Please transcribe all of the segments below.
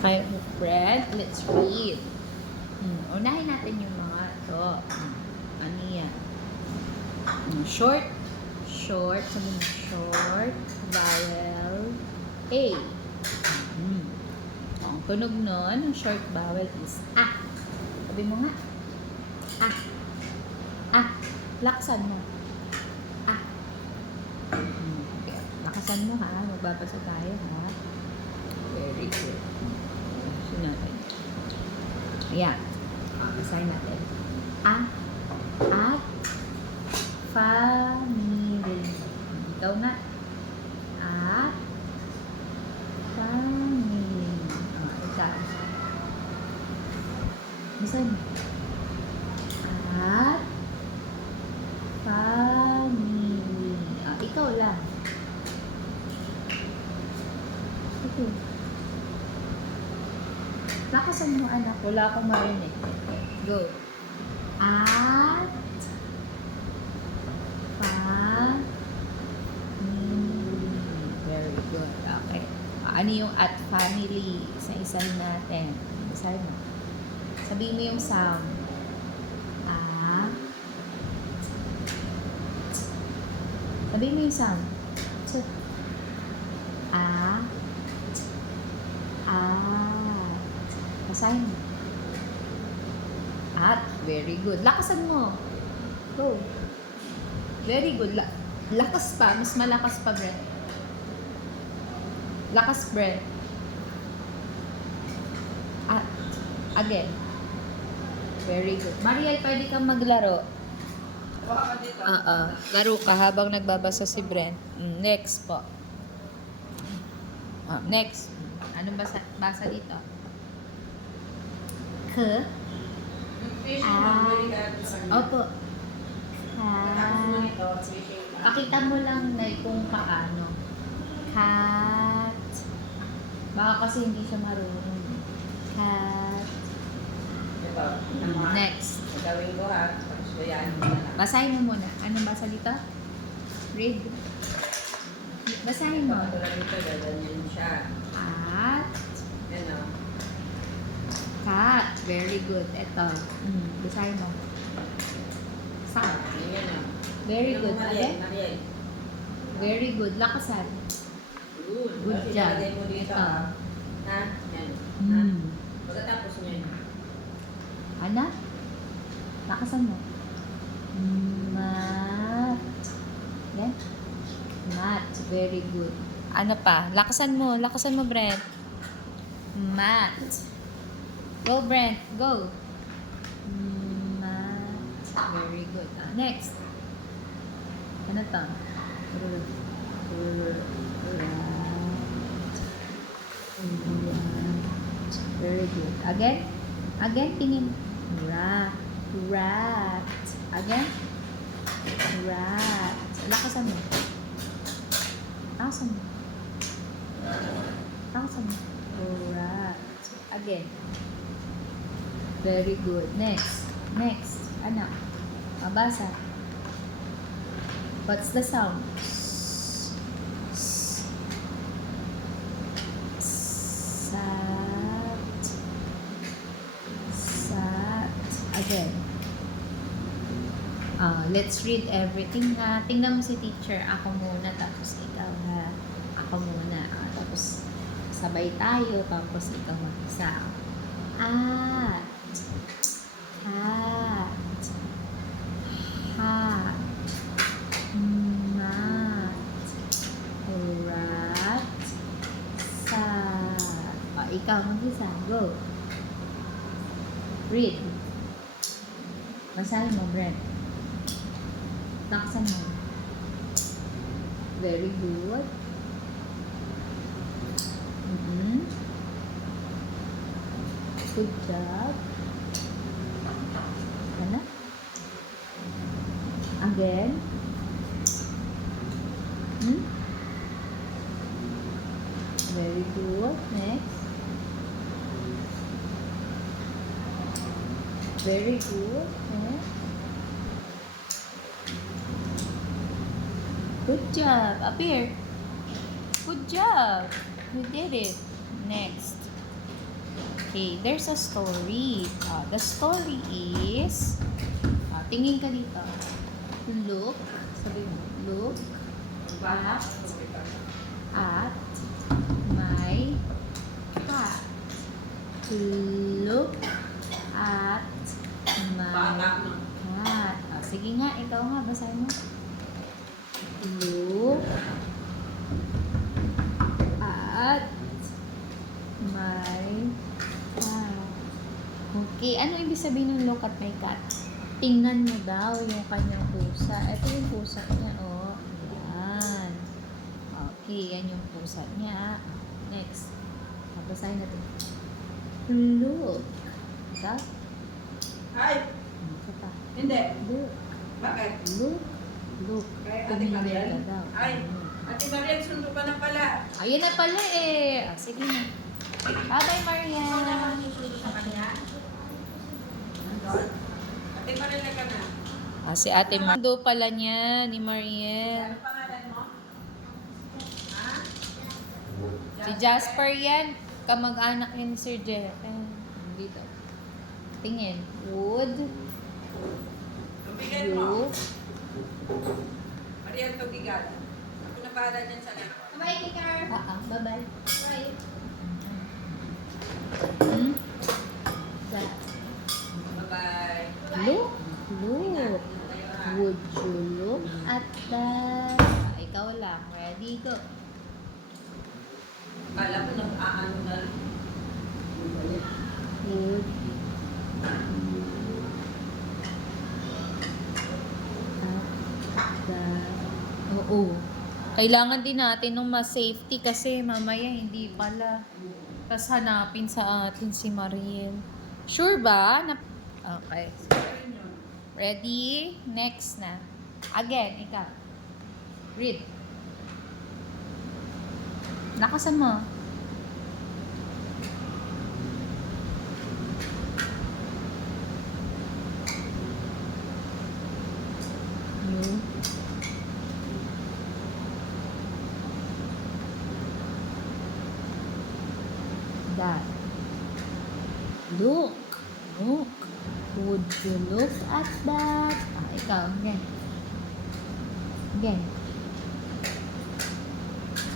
Okay, friend, let's read. Unahin natin yung mga to. Ano yan? Short, sabi mo, short, vowel, A. Ang tunog nun, ang short vowel is A. Sabi mo nga, A. A. Laksan mo. A. Okay. Lakasan mo ha, magbabasa tayo ha. Very good. Gusto natin. Ayan. Basahin natin. At family. Ikaw na. At family. Ikaw. Basahin. At family. Ikaw lang. Okay. Lakasan mo anak, wala akong marinig. Go. At family. Very good. Okay. Ano yung at family? Isa-isahin natin. Isahin mo. Sabihin mo yung sound. Sabihin mo yung sound. Basahin mo. At, very good. Lakasan mo. Go. Very good. Lakas pa. Mas malakas pa, Brett. Lakas, Brett. At, again. Very good. Mariel, pwede kang maglaro. Laro ka habang nagbabasa si Brent. Next po. Next. Anong basa dito? Opo. Pakita mo lang na kung paano. Cat. Baka kasi hindi siya marunong. Cat. Next. Gawin ko ha. Basahin mo muna. Anong basa dito? Read. Basahin mo. Dito, gaganyan siya. At. Yan o. Cat. Very good. Ito. Basahin mo. Saan? Yan o. Very good. Mariel. Very good. Lakasan. Good job. Ilagay mo dito ha. Ha? Yan. Pagkatapos niyan. Ana? Lakasan mo. Mat. Yan. Mat. Very good. Ano pa? Lakasan mo, Brent. Mat. Go, Brent. Go. Mat. Very good. Next. Ano to? Very good. Again, tingin. Rat. Again. Rat. Lakasan mo. Rat. Again. Very good. Next. Ano? Mabasa. What's the sound? Again. Let's read everything ha. Tingnan mo si teacher. Ako muna, tapos ikaw ha. Ako muna. Tapos sabay tayo, tapos ikaw mag-isa. At. Mat. Rat. Ikaw mag-isa. Go. Read. Basahin mo, Brent. Taksan mo. Very good. Good job. Ano? Again. Very good. Next. Very good. Good job. Up here. Good job. You did it. Next. Okay, there's a story. The story is, tingin ka dito. Look, sabi mo, look at my cat. Look at my cat. Sige nga, ikaw nga, basahin mo. Look at my cat. Okay, ano ibig sabihin ng look at my cat? Tingnan mo daw yung kanyang pusa. Ito yung pusa niya, oh. Yan. Okay, yan yung pusa niya. Next. Basahin natin. Look. Ika? Ay! Ika pa. Hindi. Look. Bakit? Look. Look. Kay Ate Tumingin Mariel? ka daw. Ay! Ate Mariel, sundo ka na pala. Ayun na pala eh. Sige na. Bye-bye, Maria. Ikaw naman susunod sa kanya. Nandun? Ate Mariel na ka na. Si Ate Mando pala niya, ni Mariel. Ano pangalan mo? Ha? Si Jasper yan. Kamag-anak yan ni Sir Jeff. Dito. Tingin. Wood. Tubigan mo. You. Mariel Tubigan. Ako na bahala dyan sa lahat. Bye, Kikar. Bye-bye. Bye. Hmm? That. Bye-bye. Look. Look. Would you look at that? Ikaw lang. Ready, go. Kala ko nag-aano na. Would at that? Oo. Kailangan din natin ng mas safety kasi mamaya hindi pala. Tapos hanapin sa atin si Mariel. Sure ba? Okay. Ready? Next na. Again, ikaw. Read. Nakasan mo. You. That. Look. Look. Would you look at that? Ikaw. Again. Again.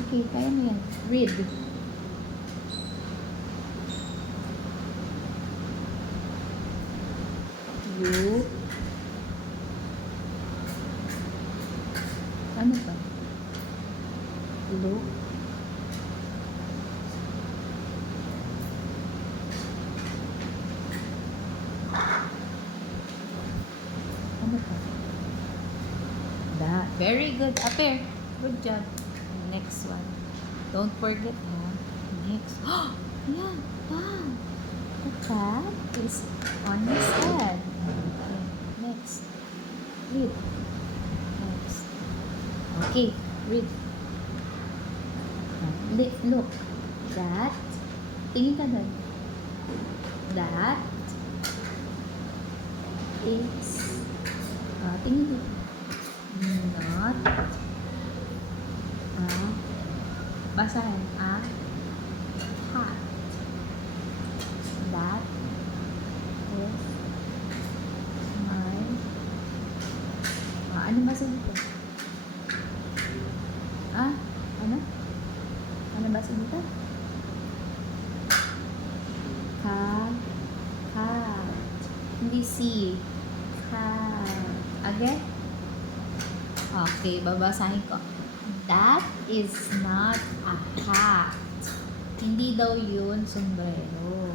Okay, kaya mo yan. Read. You. Ano ba? Look. Ano ba? That. Very good. Appear. Good job. Next one. Don't forget, ha? Next. Yan. Wow. The cat is on his head. Okay. Next. Read. Next. Okay. Read. Look. That. Tingin ka doon. That is tingin dito. Not basahin. Hat. That is my ano basa dito? Ano? Ano basa dito? Cat. Hindi si. Cat. Again? Okay, babasahin ko. That is not a hat. Hindi daw yun sombrero.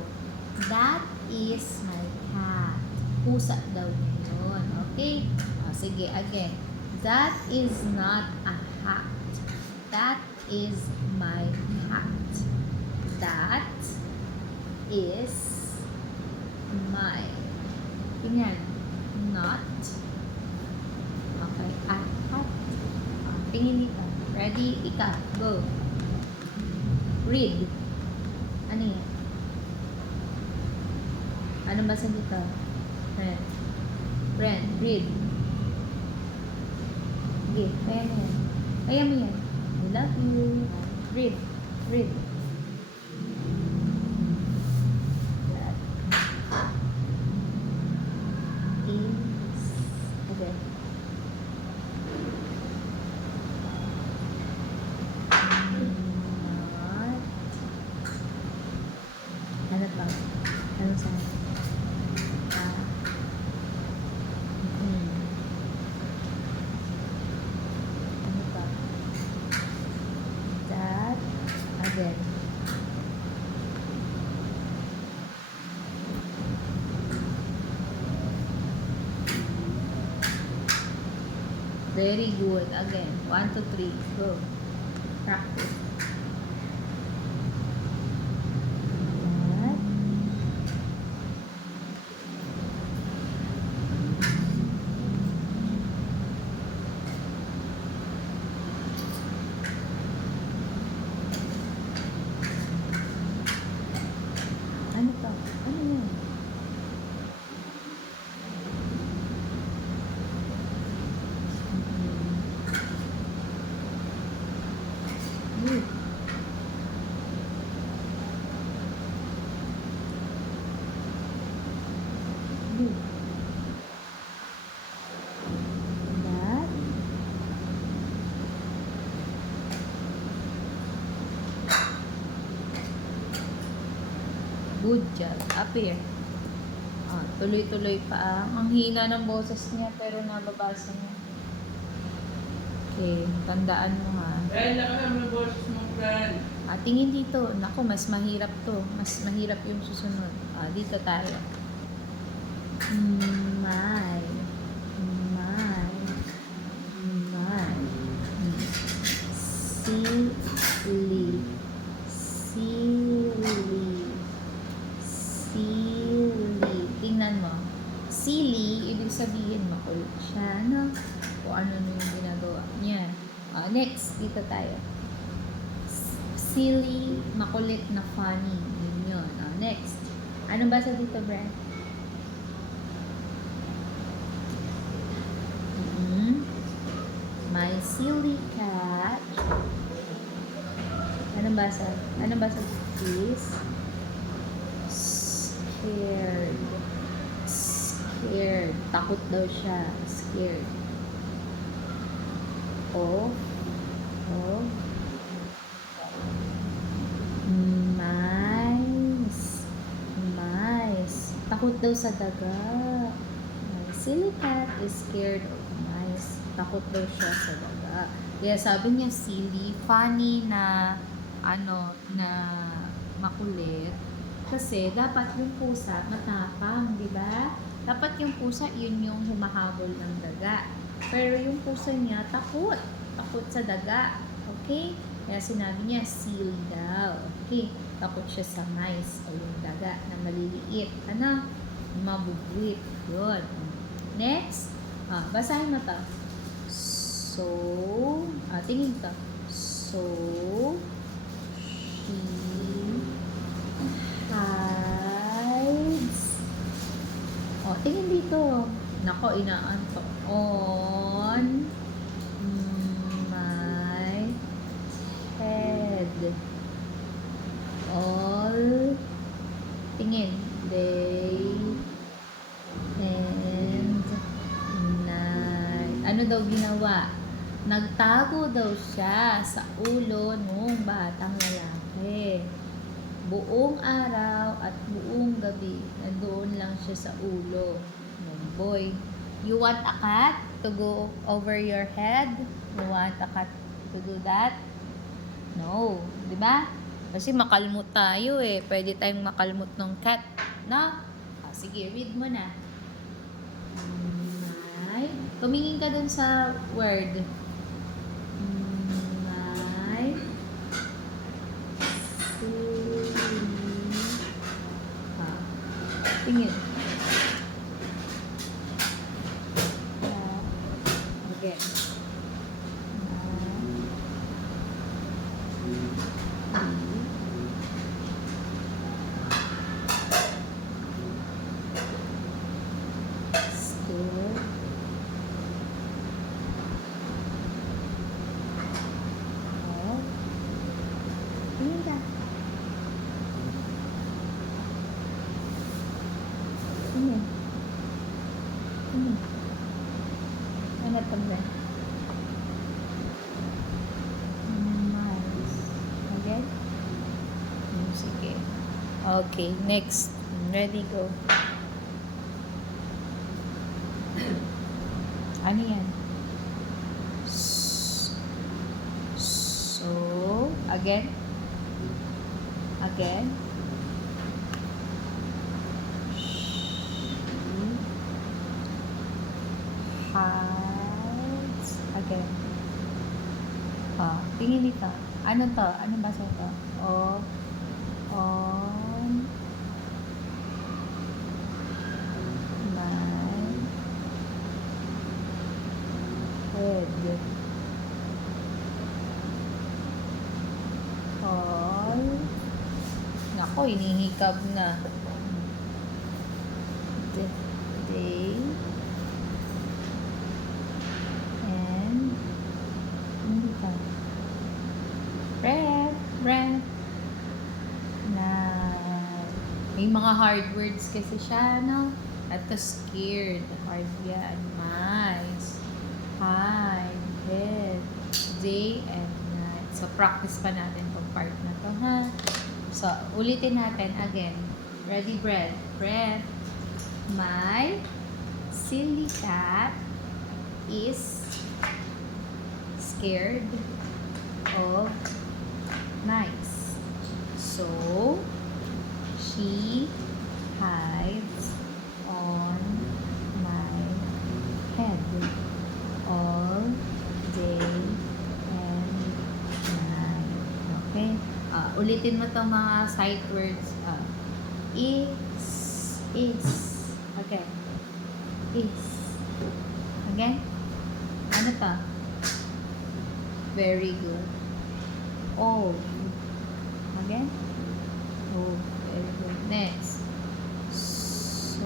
That is my cat. Pusa daw niya yun. Okay? Sige, again. That is not a hat. That is my hat. That is my. Tingnan. Not. Okay. A hat. Tingin dito. Ready? Ika. Go. Read. Ano yan? Ano basa dito? Friend. Read. Sige. Kaya mo yan. Kaya mo yan. I love you. Read. Ano sa? Mm. Ano pa? That. Again. Very good. Again. 1, 2, 3. Go. Practice. That. Ano to? Ano yun? Good. Good. That. Good job. Up here. Ah, tuloy-tuloy pa. Ang hina ng boses niya pero nababasa niya. Okay, tandaan mo ha. Dahil lang naman ang boses mo, friend. Tingin dito. Naku, mas mahirap to. Mas mahirap yung susunod. Dito tayo. My. My. My. Silly. Silly. Silly. Tingnan mo. Silly, ibig sabihin makulit siya, no? O ano na yung ginagawa niya. Next, dito tayo. Silly, makulit na funny. Yun yun. Next. Ano ba sa dito, Brent? My silly cat. Ano ba sa is scared. Scared. Takot daw siya. Scared. Of mice. Takot daw sa daga. My silly cat is scared of mice. Takot daw siya sa daga. Kaya sabi niya silly, funny na na makulit. Kasi dapat yung pusa matapang, di ba? Dapat yung pusa yun yung humahabol ng daga. Pero yung pusa niya takot. Takot sa daga. Okay? Kaya sinabi niya silly daw. Okay? Takot siya sa mice o yung daga na maliliit. Mabubwit. Yun. Next. Basahin mo to. So, tingin to. So, she hides. Tingin dito. Nako, inaantok. On my head. All tingin. Day and night. Ano daw ginawa? Nagtago daw siya sa ulo nung batang lalaki. Buong araw at buong gabi, nandoon lang siya sa ulo ng boy. You want a cat to go over your head? You want a cat to do that? No. Diba? Kasi makalmot tayo eh. Pwede tayong makalmot ng cat. No? Sige, read mo na. Tumingin ka dun sa word. Tingin. Again. Scared. Tingin ka. Ano pa ba? Nice. Okay? Sige. Okay, next. Ready, go. Ano yan? So, again. Again. Hides. Again. Tingin dito. Ano to? Ano ba sa ito? On my head. All. Nako, inihikab na. Day. And hindi ka. Breath. Night. May mga hard words kasi siya, no? At the scared. Hard yan. Nice. Hide. Head. Day and night. So, practice pa natin tong part na to, ha? So, ulitin natin again. Ready, breath. Breath. My silly cat is scared of mice. So, she hides on my head all day and night. Okay? Ulitin mo itong mga sight words. Is. Okay. Is. Again? Ano to? Very good. Oh. Again? Oh, very good. Next. So.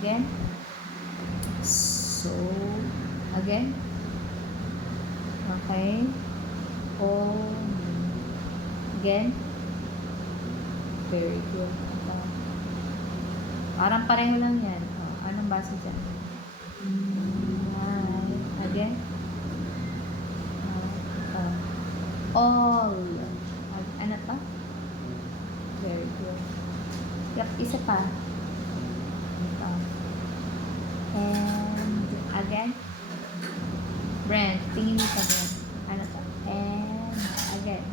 Again? So. Again? Okay. Oh. Again? Very good. Parang pareho lang yan. Anong base dyan? Again? All. Ano to? Very good. Yep, isa pa. Ito. And again? Brent, tingin mo pa din. Ano to? And again.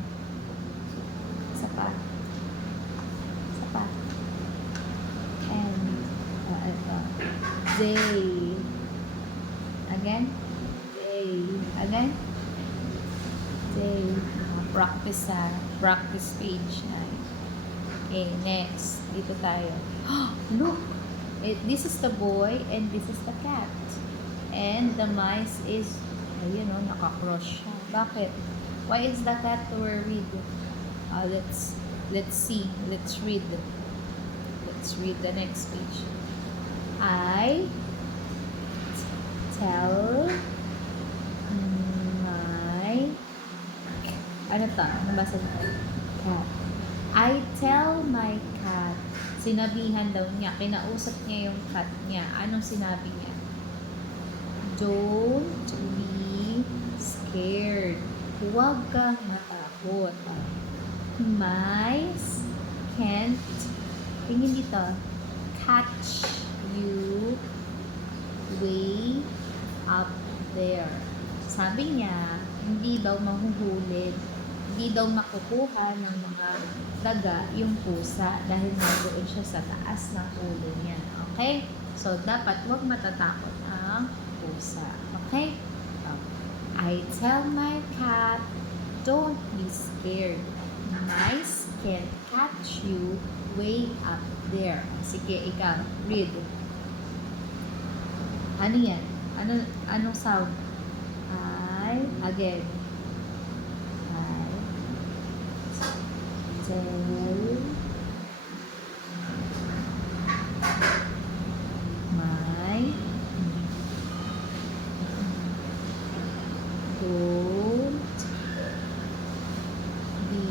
Isa pa. Isa pa. And ito. Day. Again? Day. Again? Day. Practice practice page na. Okay, next. Dito tayo. Look! This is the boy and this is the cat. And the mice is, ayun o, nakakross siya. Bakit? Why is the cat worried? Let's see. Let's read. Let's read the next page. I tell my ano to? Ano ba sa cat? I tell my cat. Sinabihan daw niya. Kinausap niya yung cat niya. Anong sinabi niya? Don't be scared. Huwag kang matakot. Mice can't, tingin dito, catch you way up there. Sabi niya, hindi daw mahuhulid, hindi daw makukuha ng mga daga yung pusa dahil nandoon siya sa taas ng ulo niya. Okay? So, dapat huwag matatakot ang pusa. Okay? I tell my cat, don't be scared. Mice can catch you way up there. Sige, ikaw, read. Ano yan? Anong sound? Again. I tell my don't be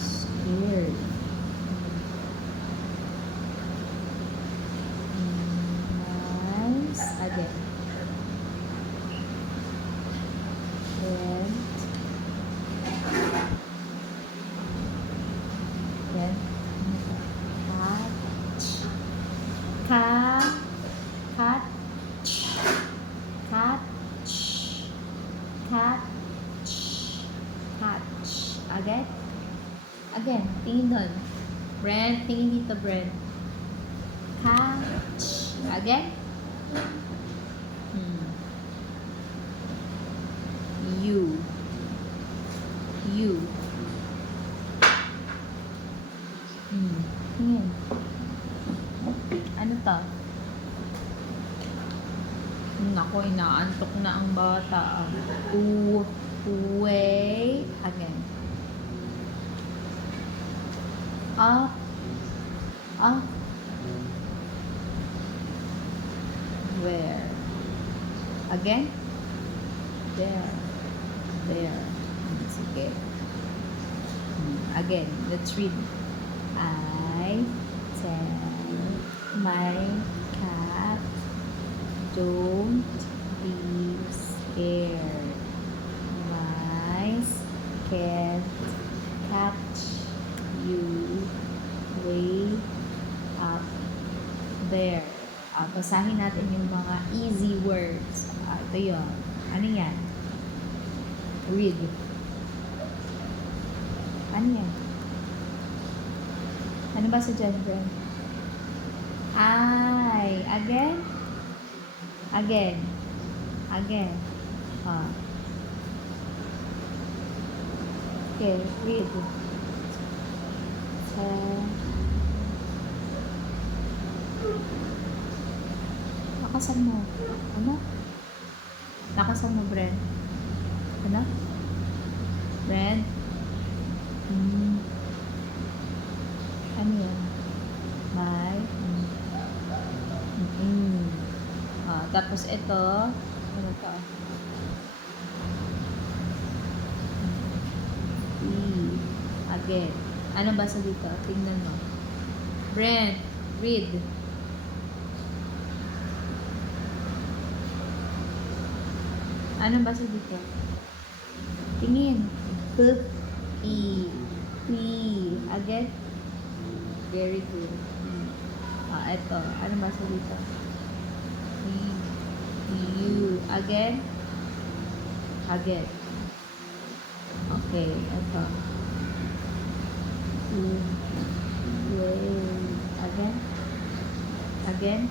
scared. Nice. Again. Catch. Catch. Again. Again. Tingin doon. Brent, tingin dito, Brent. Catch. Again. You. You. Tingin. Ano to? Nako, inaantok na ang bata. Wait. Again. Up. Up. Where? Again? There. There. Sige. Again, let's read. I tell my cat, don't be scared. Mice can't catch you way up there. Basahin natin yung mga easy words. Ito yun. Ano yan? Read. Ano yan? Ano ba sa gender? I. Again? Again. Again. Okay, read. Lakasan mo. Ano? Lakasan mo, Brent. Ano? Brent? Ano yan? May? Tapos ito, ano to? Again. Ano ba sa dito? Tingnan mo. Brent, read. Ano ba sa dito? Tingin. P. Again. Very good. Ito. Ano ba sa dito? U. Again. Again. Okay. Ito. Again. Again.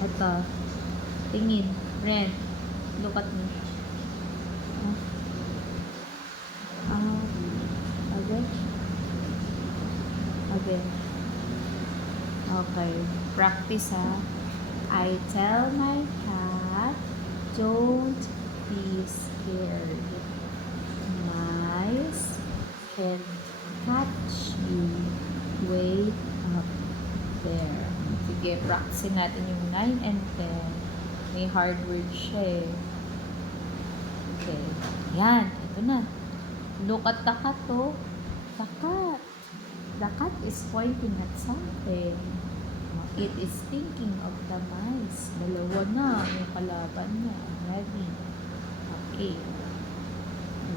Ito. Tingin. Ren. Look at me. Again. Again. Okay. Practice, ha. I tell my cat, don't be scared. Mice can catch you way up there. Sige, practice natin yung 9 and 10. May hard word siya eh. Okay. Yan. Ito na. Look at the cat, oh. The cat. The cat is pointing at something. It is thinking of the mice. Dalawa na yung kalaban niya. Ready? Okay.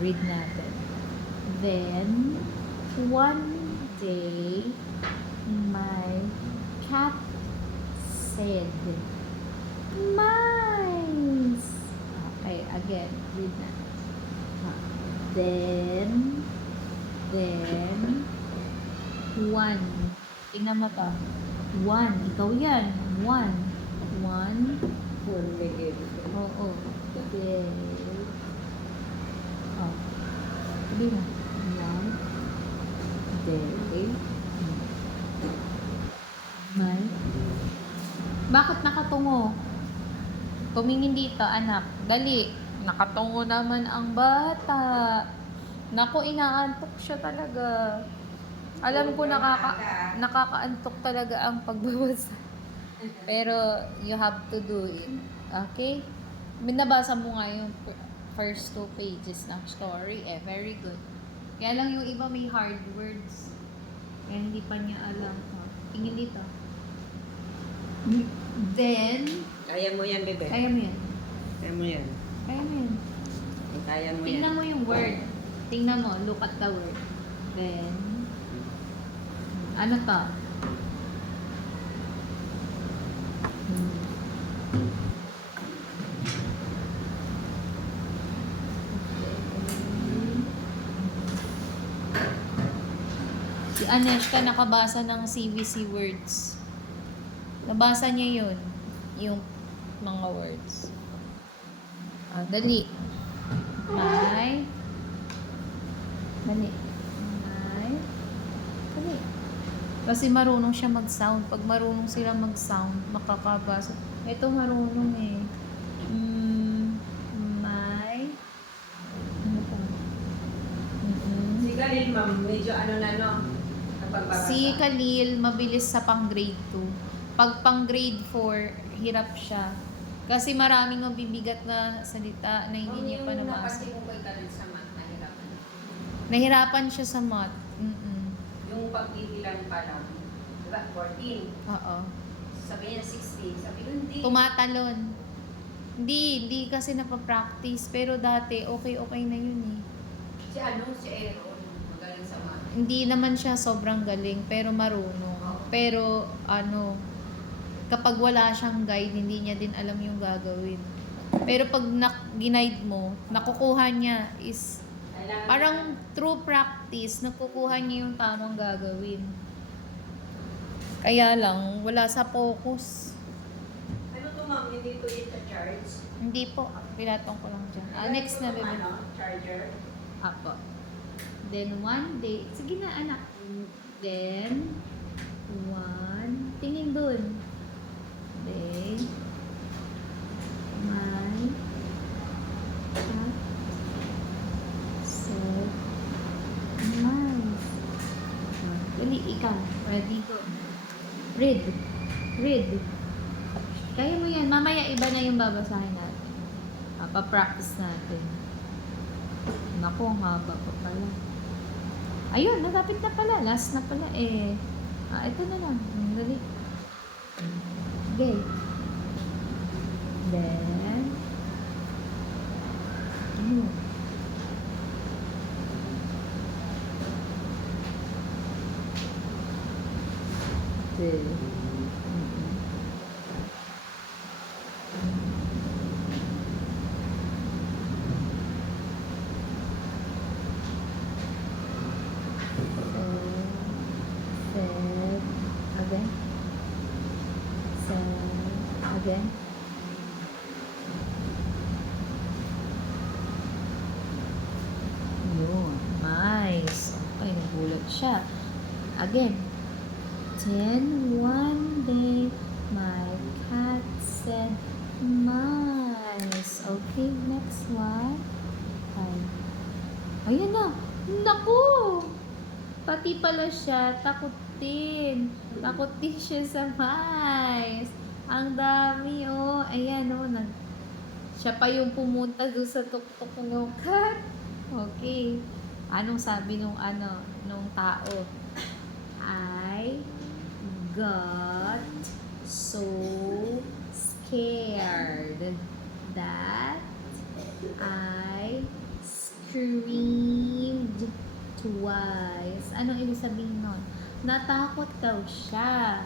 Read natin. Then, one day, my cat said, mice. Okay, again. Read na. Then, one. Tingnan mo to. One. Ikaw yan. One. Oo. Then, sabi mo. One. Day. May. Bakit nakatungo? Tumingin dito, anak. Dali. Nakatungo naman ang bata. Naku, inaantok siya talaga. Alam ko nakakaantok talaga ang pagbabasa. Pero you have to do it. Okay? Binabasa mo nga yung first 2 pages ng story. Very good. Kaya lang yung iba may hard words. Kaya hindi pa niya alam. Tingin dito. Then, Kaya mo yan, bebe. kaya mo yan. Kaya mo yan. Kaya mo yan. Kaya mo yan. Tingnan mo yung word. Tingnan mo. Look at the word. Then, ano to? Si Aneshka nakabasa ng CVC words. Nabasa niya yun. Yung mga words. Dali. May. Dali. Dali. Kasi marunong siya mag-sound. Pag marunong sila mag-sound, makakabasa. Ito marunong eh. May. Ano pa? Si Khalil, ma'am, medyo ano na, no? Napagbabasa. Si Khalil, mabilis sa pang grade 2. Pag pang grade 4, hirap siya. Kasi maraming mabibigat na salita na hindi niya pa nabasa. Yung kay Khalil sa math, nahirapan. Nahirapan siya sa math. Yung pagbibilang pa lang, diba, 14. Oo. Sabi niya 16. Sabi ko, hindi. Tumatalon. Hindi kasi napapractice. Pero dati, okay na yun eh. Si Aaron, magaling sa math. Hindi naman siya sobrang galing, pero marunong. Pero, kapag wala siyang guide, hindi niya din alam yung gagawin. Pero pag ginaid mo, nakukuha niya is parang through practice, nakukuha niya yung tamang gagawin. Kaya lang, wala sa focus. Ano to, ma'am? Hindi to i-charge? Hindi po. Pinatong ko lang dyan. Next na, bebe. Charger? Apo. Then, one day. Sige na, anak. Then, tingin dun. Then, my cat said, nice. Dali, ikaw. Ready, go. Read. Kaya mo yan. Mamaya iba na yung babasahin natin. Pa-practice natin. Naku, ang haba pa pala. Ayun, natapit na pala. Last na pala eh. Ito na lang. Dali. Okay. Then, again. Yun. Nice. Okay, nagulat siya. Again. Then, one day, my cat said, mice. Okay, next one. Ayan na. Naku! Pati pala siya, takot din. Takot din siya sa mice. Ang dami, oh. Ayan, oh. Siya pa yung pumunta doon sa tuktok ng cat. Okay. Anong sabi nung tao? I got so scared that I screamed twice. Anong ibig sabihin nun? Natakot daw siya.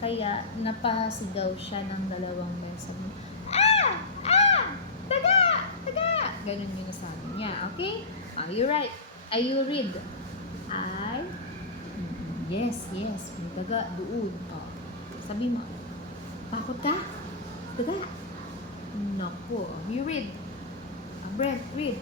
Kaya napasigaw siya ng 2 beses. Taga! Ganun yung nasabi niya. Okay? You right. You read. Yes. May taga doon. Sabi mo. Takot ka? Taga? Naku. You read. Breath. Read.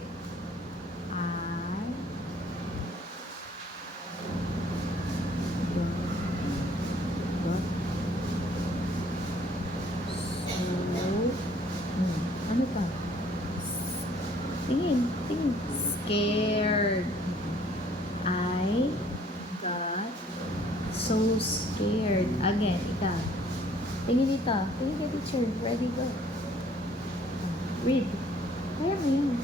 Ano pa? Tingin. Scared. I got so scared. Again, ikaw. Tingin dito. Tingin kay teacher. Ready, go. Read. Kaya mo yun.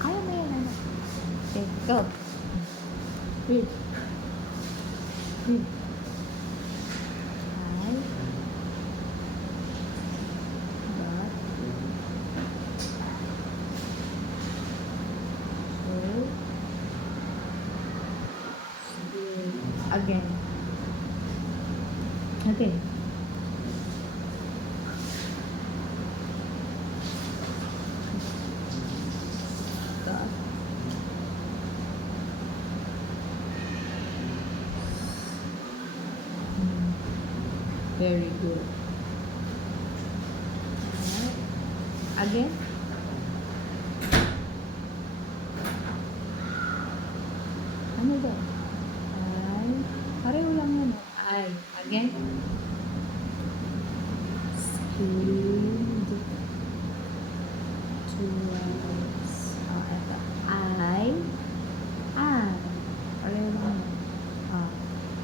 Kaya mo yun, ano? Okay, go. Read. Again. Okay. Very good. Alright. Again. Ano ba? Ay. Pareho lang yan. Ay. Again. Skilled. Towards. Oh, eto. I. Ah. Pareho lang yan. Oh.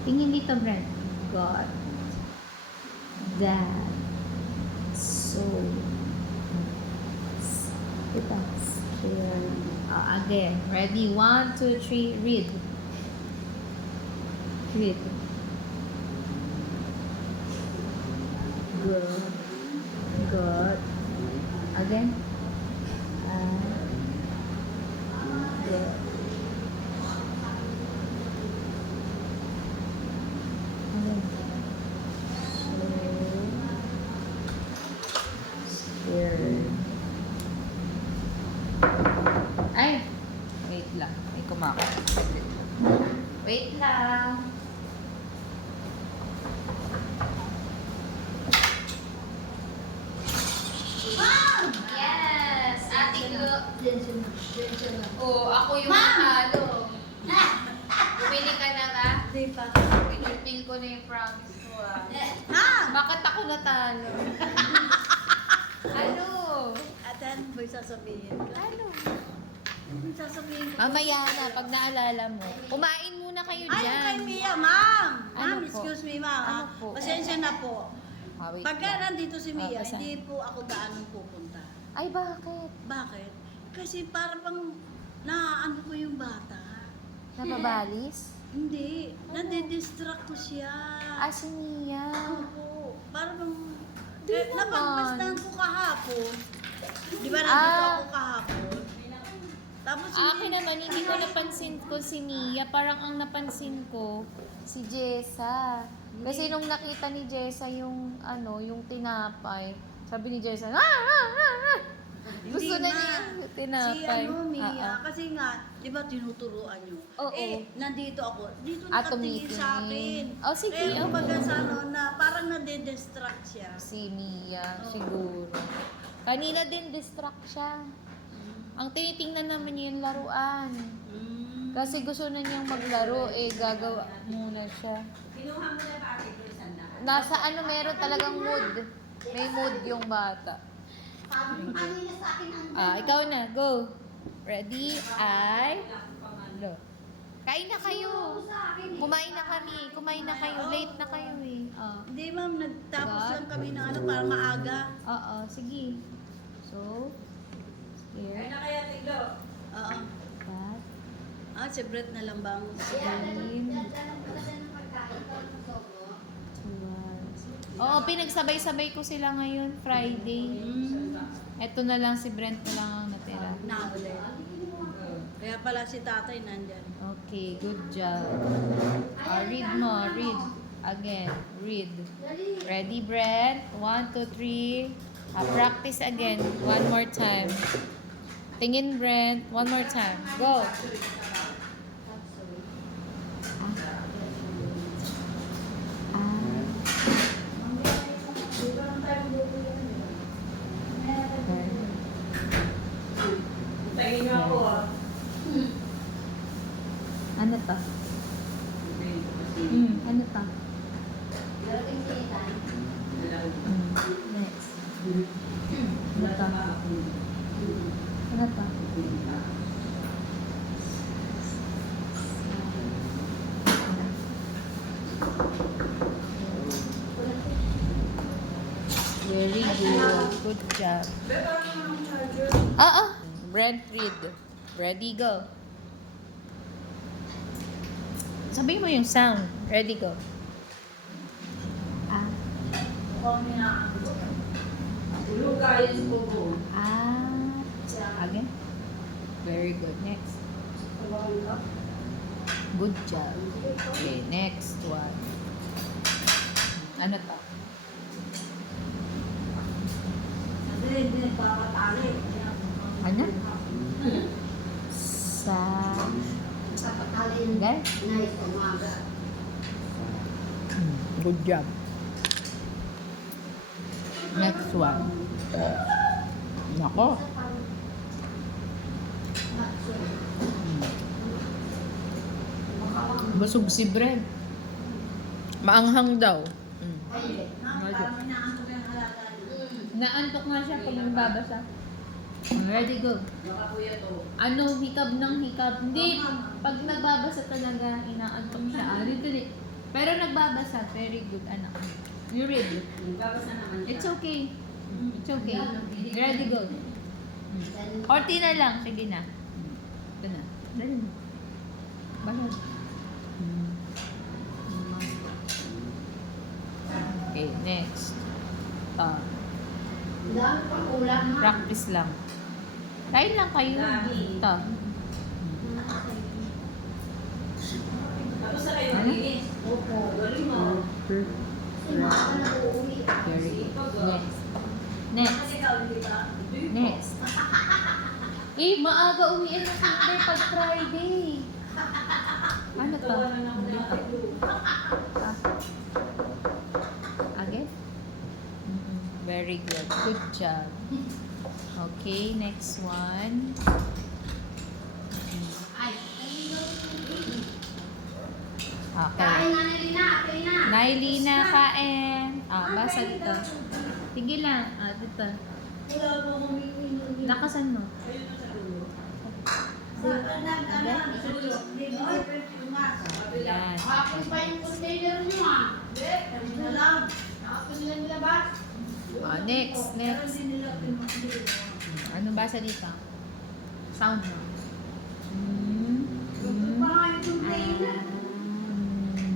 Tingin dito, Brent. Got. That. So. Ito. Scared. Oh, again. Ready? 1, 2, 3. Read. Read. Good. Good. Again. Good. Again. So, scared. Ay! Wait lang. May kumakain. Wait lang. Yes! Ate ko. Oh, ako yung natalo. Bumili ka na ba? Di pa. Pinulpil ko na yung promise ko ah. Ma'am! Bakit ako natalo? Ano? Ate, ano ba yung sasabihin ko? Ano? Ano yung sasabihin ko? Mamaya na, pag naalala mo. Kumain muna kayo Ay, dyan. kay Mia, ma'am! Ano Ma'am, po? excuse me, ma'am. Ano po? Pasensya na po. Ah, wait Pagka lang. nandito si Mia, basta. hindi po ako gaanong pupunta. Ay, bakit? Bakit? Kasi para bang naaano ko yung bata. Nababalis? Hindi. Nadidistract ko siya. Ah, si Mia. Opo. Para bang... Di Eh, naman. napagmasdan ko kahapon. Di ba nandito Ah. ako kahapon? Tapos Akin naman, hindi ko napansin ko si Mia. Parang ang napansin ko, si Jessa. Kasi nung nakita ni Jessa yung, yung tinapay, sabi ni Jessa, Gusto Hindi, na ma. niya yung tinapay. Si Mia, Ah, ah. kasi nga, di ba tinuturuan nyo? Oo. Nandito ako. Dito Ah, nakatingin sa akin. tumitingin. Oh, sige, Kaya kumbaga okay. sa na parang nade-distract siya. Si Mia, Oo. siguro. Kanina din, distract siya. Ang tinitingnan naman niya yung laruan. Mm. Kasi gusto na niyang maglaro, gagawa muna siya. Kinuha mo na ba ate ko isang na? Nasa meron talagang mood. May mood yung bata. Ikaw na, go. Ready? Lo. Kain na kayo. Kumain na kami. Kumain na kayo. Late na kayo eh. Hindi ma'am, nagtapos God. lang kami ng para maaga. Oo, sige. So, Kaya here. na kaya tiglo. Oo. That. Si Brett na lang bang? Oo, pinagsabay-sabay ko sila ngayon, Friday. Eto na lang, si Brent na lang ang natira. Nahuli. Kaya pala si tatay nandyan. Okay, good job. Read mo, read. Again, read. Ready, Brent? 1, 2, 3. Practice again. One more time. Tingin, Brent. One more time. Go. Tayo niyo ako ah. Ano to? Ano to? Next. Ano to? Ano to? Very good. Good job. Brent, read. Ready, go. Sabihin mo yung sound. Ready, go. Ulo kayo sa kubo. Again. Very good. Next. Good job. Okay, next one. Ano to? Hindi, papatali. Ano? Sa... Again? Good job. Next one. Nako. Busog si Brad. Maanghang daw. Parang may naantok yung halaga niya. Naantok nga siya pag nagbabasa. Ready, go. Ano, hikab ng hikab. Hindi, pag nagbabasa talaga, inaantok siya. Dali. Pero nagbabasa, very good, anak. You read it. It's okay. It's okay. Ready, go. Korti na lang. Sige na. Ito na. Dali na. Basa. Okay, next. Dami pang ulam ha. Practice lang. Kain lang kayo. Ito. Tapos na kayo Ano? maglinis. Opo. Galing mo. Kasi maaga na uuwi. Very good. Next. Next. Kasi ikaw, di ba? Next. Eh, maaga uwiin ng Sunday pag Friday. Ano to? Tawanan ako na ako. Again? Very good. Good job. Okay, next one. Ay, Okay. kain na Lina, kain na. Nailina, kain. Basa dito. Sige lang. Dito. Wala po humingi. Lakasan mo. Ayun na sa dulo. Yan. Hapon pa yung container nyo ah. Hindi, kami na lang. Hapon nila nilabas. Next. Pero hindi nila pinag-container. Ano basa dito? Sound mo. Yung pa nga yung container.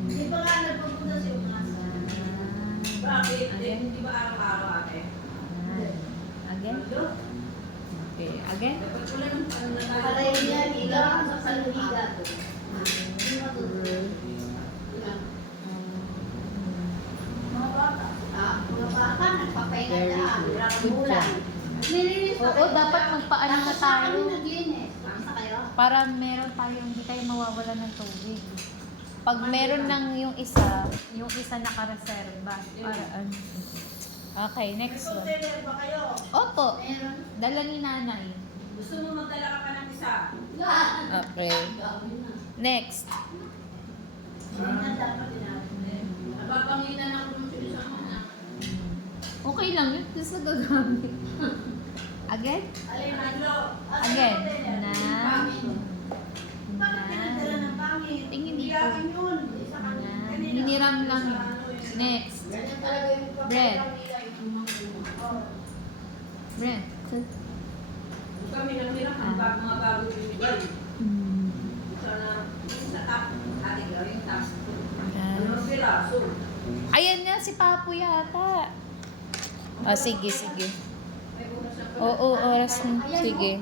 Di ba nga nagpupunta si Umasa? Bakit? Hindi ba araw-araw ate? Again? Okay. Again? Dapat wala nang ano na tayo. Palay niya, higa sa salhiga. Mga bata. Mga bata, nagpapahinga Very daan. good. Ilang Good bulan. job. Nilinis pa Oo, kayo dapat dyan. magpaano na Tapos tayo. kami naglinis. Basta kayo. Para meron tayo, hindi tayo mawawala ng tubig. Pag meron ng yung isa nakareserba. Para ano. Okay, May next one. container ba kayo? Opo, Meron. dala ni nanay. Gusto mo magdala ka pa ng isa? Okay. Gabi na. Next. Hindi na dapat natin. Napapanginan ako ng sinisama na. Okay lang yun, tapos nagagamit. Again? Alin na. Again. Na. Bakit pinadala ng pangit? Tingin Hindi dito. akin yun. Isa Na. kanina. Hiniram lang yun. Next. Ganyan talaga yung Bread. pagkakaroon nila yung mga Brent. Kami nang hirap ang mga bago binibay. Sana, yung sa top, ate gawin top. Ano ang piraso? Ayan nga, si Papo yata. Sige. May oras na Oo, oras na. Sige.